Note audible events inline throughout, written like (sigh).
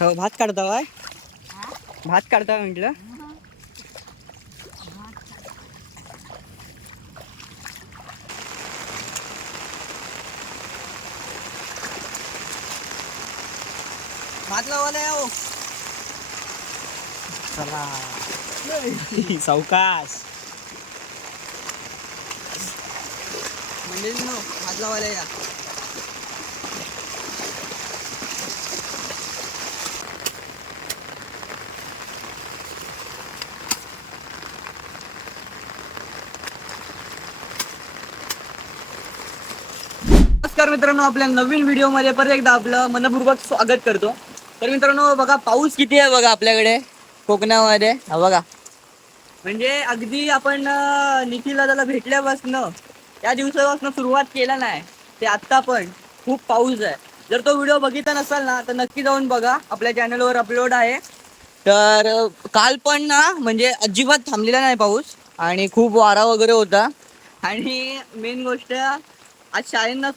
हो भात काढता वाय भात काढता म्हटलं? भात लावायला या चला. (laughs) सावकाश. म्हणजे भात लावायला या. नमस्कार मित्रांनो आपल्या नवीन व्हिडिओमध्ये परत एकदा आपलं मनपूर्वक स्वागत करतो. तर मित्रांनो बघा पाऊस किती आहे बघा आपल्याकडे? कोकणामध्ये. हा बघा. म्हणजे अगदी आपण अं, निखिलला त्याला भेटल्यापासनं त्या दिवसापासून सुरुवात केला नाही. ते आत्ता पण खूप पाऊस आहे. जर तो व्हिडिओ बघितला नसाल ना तर नक्की जाऊन बघा. आपल्या चॅनलवर अपलोड आहे. तर काल पण ना म्हणजे अजिबात थांबलेला नाही पाऊस. आणि खूप वारा वगैरे होता. आणि मेन गोष्ट आज शाळेंना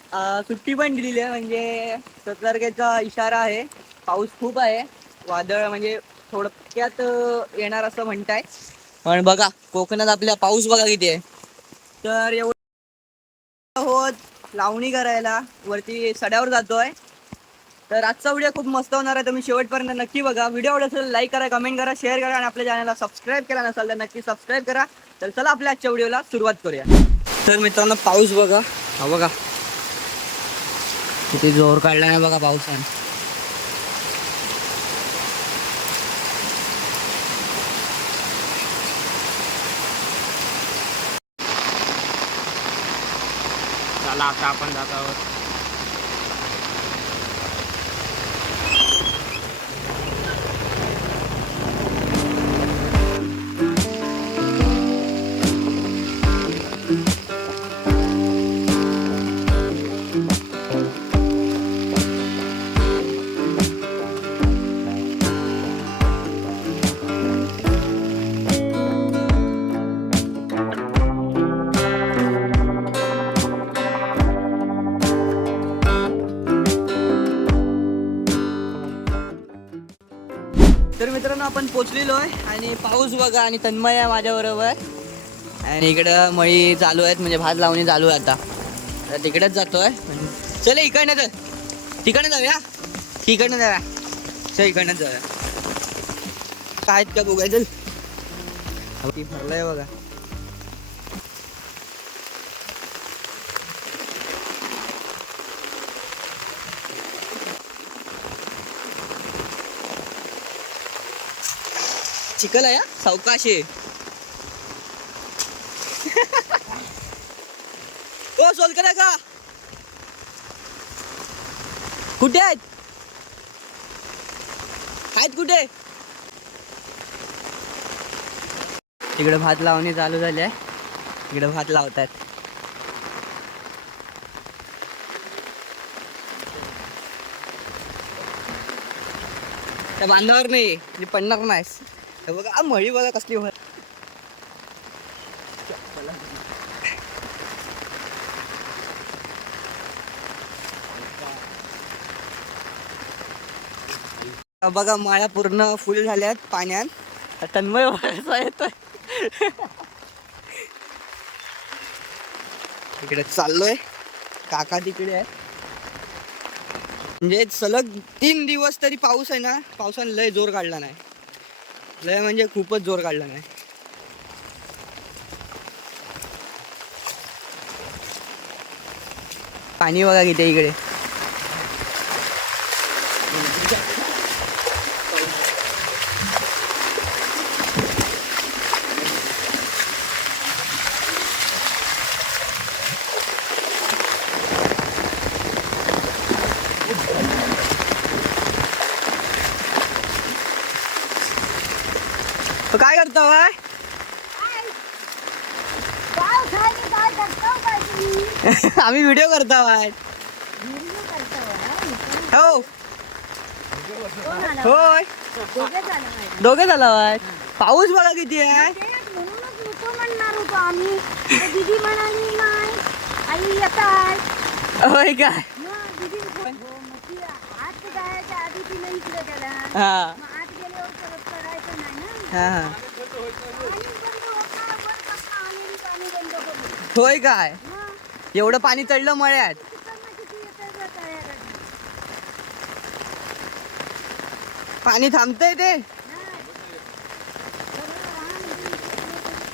सुट्टी पण दिलेली आहे म्हणजे सतर्कतेचा इशारा आहे. पाऊस खूप आहे. वादळ म्हणजे थोडक्यात येणार असं म्हणताय. पण बघा कोकणात आपल्या पाऊस बघा किती आहे. तर एवढं होत लावणी करायला वरती सड्यावर जातोय. तर आजचा व्हिडिओ खूप मस्त होणार आहे तुम्ही शेवटपर्यंत नक्की बघा. व्हिडिओ आवडत असेल लाईक करा कमेंट करा शेअर करा आणि आपल्या चॅनलला सबस्क्राईब केला नसाल तर नक्की सबस्क्राईब करा. तर चला आपल्या आजच्या व्हिडिओला सुरुवात करूया. तर मित्रांनो पाऊस बघा. हा ज़ोर का नाही चला आता जात आहोत. आणि पाऊस बघा आणि तन्मय आहे माझ्याबरोबर. आणि इकडं मळी चालू आहेत म्हणजे भात लावणी चालू आहे आता. तर तिकडेच जातोय. चल इकडनं तर तिकडनं जाऊया. तिकडनं जाऊया. चल इकडनं जाऊया. काय आहेत का बघायचं भरलंय बघा. चिखल आहे सावकाश आहे. ओ सोलकर का? कुठे आहेत? आहेत कुठे? इकडे भात लावणे चालू झाले आहे. इकडे भात लावतात त्या बांधावर नाही पडणार नाहीस. हे बघा मळी बघा कसली भर बघा माळ्या पूर्ण फुल झाल्यात पाण्यात. तन्मय व्हायचा येतोय. इकडे चाललोय. काका तिकडे आहे म्हणजे सलग तीन दिवस तरी पाऊस आहे ना पावसाने लय जोर काढला नाही. लय म्हणजे खूपच जोर काढला नाही. पाणी बघा किती इकडे तो काय करतो बाय काय खायचं काय करतो काय तुम्ही आम्ही व्हिडिओ करतो करतो हा? हो? होय. दोघे झालं बाय पाऊस बघा किती आहे. तेच म्हणूनच नको म्हणणार होतो आम्ही. तर दीदी म्हणाली नाही आई येतात होय काय मग दीदी हो, मग ती आत जायच्या आधी ती नाही इकडे त्याला हा. मग आत गेल्यावर परत पडायचं नाही ना. हा. हा पाणी बंद होत नाही वरपासून आलेली पाणी बंद करून होय काय? एवढं पाणी चढलं मळ्यात? पाणी थांबतंय ते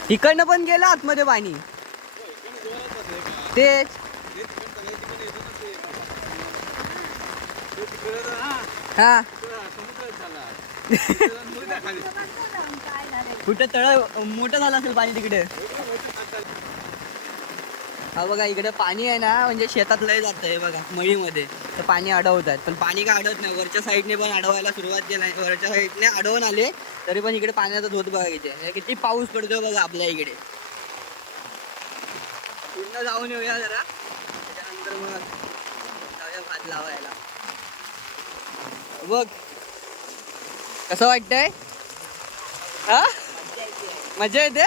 इकडनं पण गेलं आतमध्ये पाणी तेच हा. (laughs) कुठं तळ मोठं झालं असेल पाणी तिकडे हा बघा इकडे पाणी आहे ना म्हणजे शेतात लय जात आहे बघा मळीमध्ये. तर पाणी अडवत आहेत पण पाणी काय अडवत नाही? वरच्या साईडने पण अडवायला सुरुवात केली वरच्या साईडने अडवून आले तरी पण इकडे पाण्याचा धोत बघा इथे किती पाऊस पडतोय बघा आपल्या इकडे. पूर्ण जाऊन येऊया जरा. त्याच्यानंतर मग जाऊया भात लावायला. बघ. कसं वाटतंय? हा? मजा येते.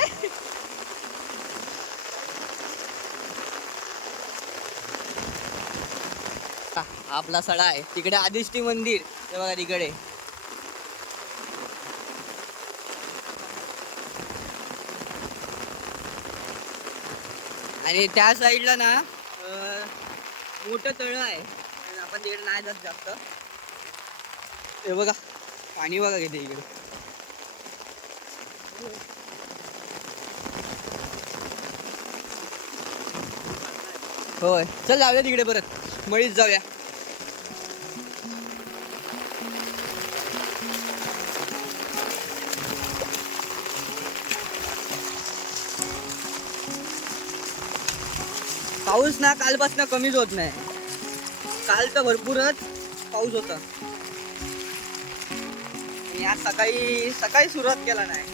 आपला सडा आहे. तिकडे आदिष्टी मंदिर. हे बघा तिकडे. आणि त्या साईडला ना मोठं तळ आहे. आपण तिकडे नाही जात जास्त. हे बघा. पाणी बघा घेते इकडे. होय. चल जाऊया तिकडे परत. मळीत जाऊया. पाऊस ना कालपासून कमीच होत नाही. काल तर भरपूरच पाऊस होता. आणि आज सकाळी सकाळी सुरुवात केला नाही.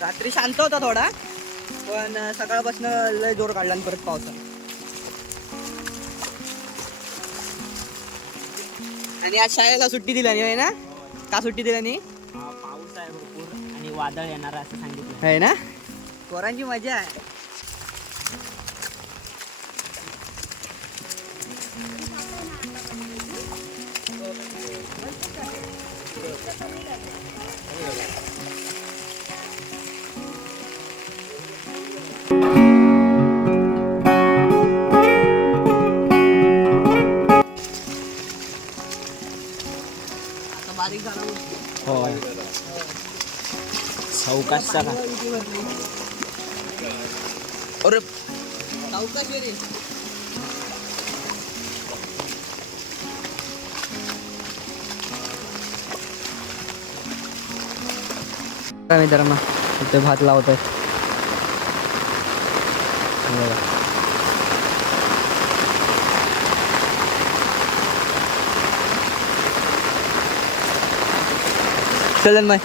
रात्री शांत होता थोडा पण सकाळपासून लय जोर काढला आणि परत पावसानं. आणि आज शाळेला सुट्टी दिली नाही ना? का सुट्टी दिली नाही पाऊस आहे भरपूर आणि वादळ येणार असं सांगितलं. आहे ना? पोरांची मजा आहे. आता बारीक झाला हो. सावकाशचा का अरे सावकाश आहे रे मित्रांनो इथे भात लावत आहेत चलन माय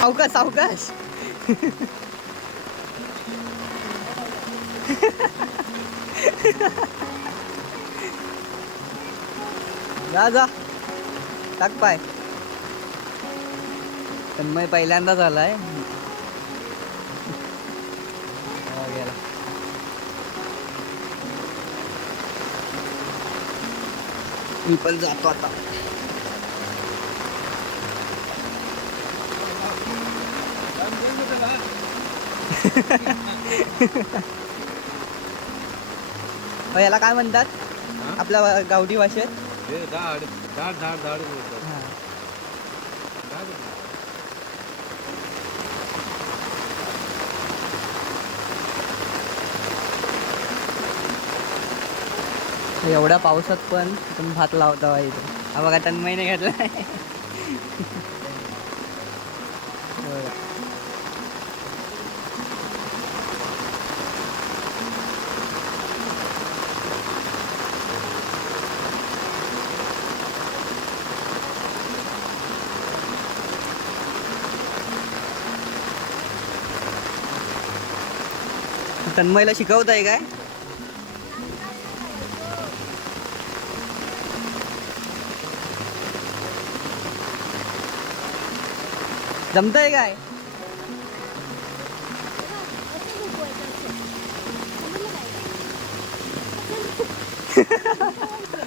सावकाश सावकाश (laughs) जा जा. टाक पाय. तन्मय पहिल्यांदाच आलाय हा, गेला. मी पण जातो आता. (laughs) याला काय म्हणतात? आपल्या गावठी भाषेत? झाड झाड झाड झाड बोलतात. हा. एवढ्या पावसात पण तुम्ही भात लावता इथे हा बघा तन्मयने घेतला तन्मयला शिकवत आहे काय? जमत आहे काय? (laughs)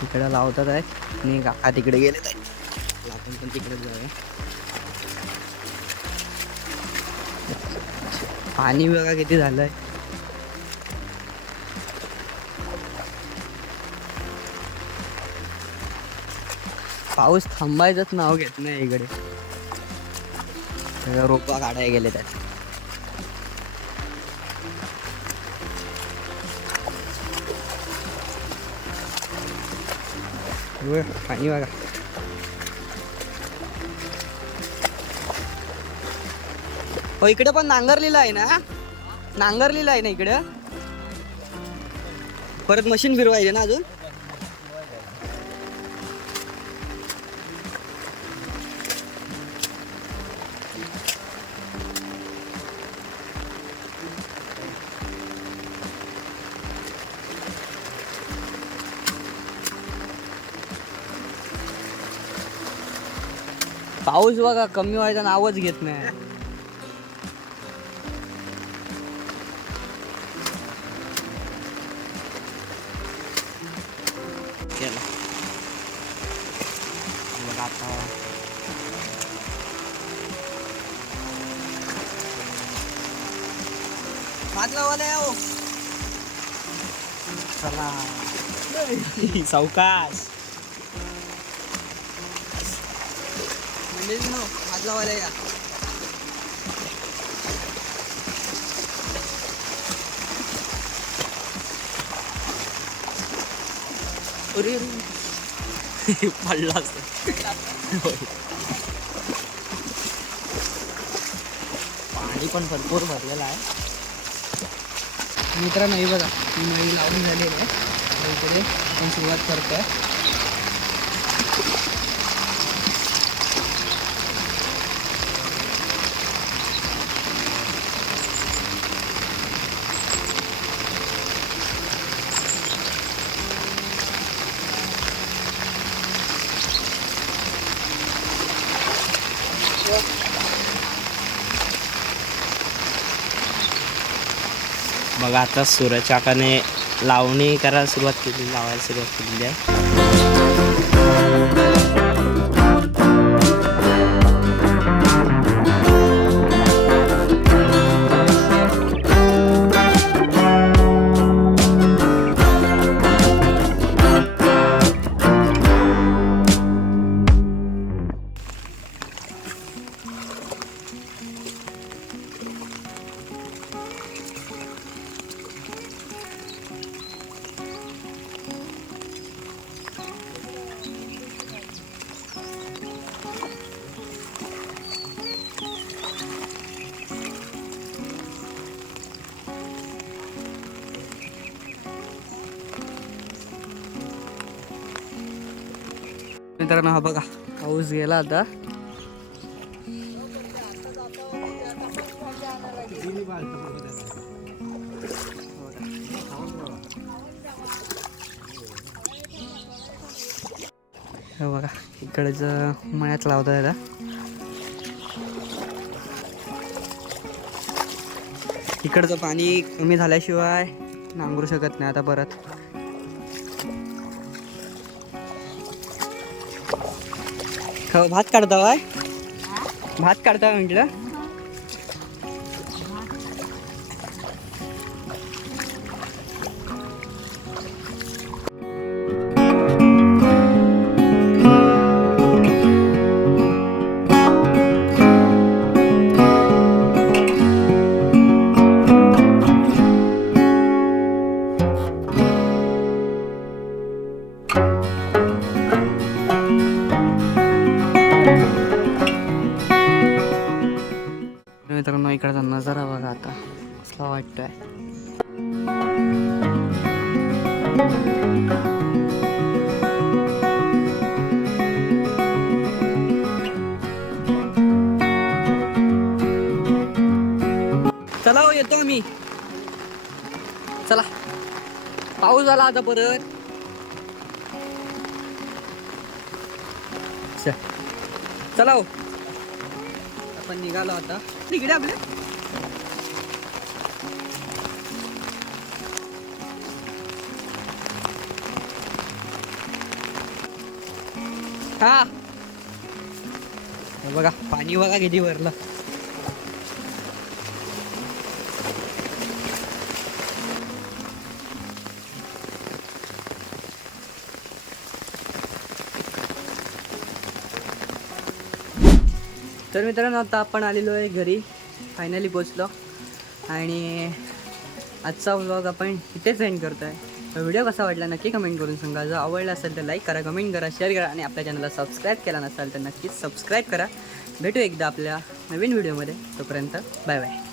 तिकडे लावतात आहे आणि काका तिकडे गेलेत आहे आपण पण तिकडे जाऊया. पाणी बघा किती झालं आहे पाऊस थांबायचंच नाव घेत नाही इकडे. रोपा काढायला गेले त्यात वर पाणी बघा हो इकडे पण नांगरलेलं आहे ना नांगरलेलं आहे ना इकडं परत मशीन फिरवायचे ना अजून पाऊस बघा कमी व्हायचा नावच घेत नाही. या हो. चला. (laughs) सावकाश. म्हणजे नो हात लावायला या अरे. पडला पाणी पण भरपूर भरलेलं आहे. मित्रांनो हे बघा ही नळी लावून झालेली आहे. इकडे आपण सुरुवात करतोय. बघा आता सूर्यचाकाने लावणी करायला सुरुवात केली लावायला सुरुवात केलेली आहे. मित्रांनो हा बघा पाऊस गेला आता. हे बघा इकडचं मळ्यात लावता येतं इकडचं पाणी कमी झाल्याशिवाय नांगरू शकत नाही आता परत. हो भात काढता वाय भात काढता म्हटलं. कसला वाटतोय. चला हो येतो आम्ही. चला. पाऊस झाला आता परत. चला. हो. आपण निघालो आता. तिकडे आपले. हा. बघा पाणी बघा किती भरलं. तर मित्रांनो आता आपण आलेलो आहे घरी. फायनली पोचलो. आणि आजचा व्लॉग आपण इथेच एंड करतो आहे तर व्हिडिओ कसा वाटला नक्की कमेंट करून सांगा. जर आवडला असेल तर लाईक करा कमेंट करा शेअर करा आणि आपल्या चॅनलला सबस्क्राईब केला नसाल तर नक्कीच सबस्क्राईब करा. भेटू एकदा आपल्या नवीन व्हिडिओमध्ये तोपर्यंत बाय बाय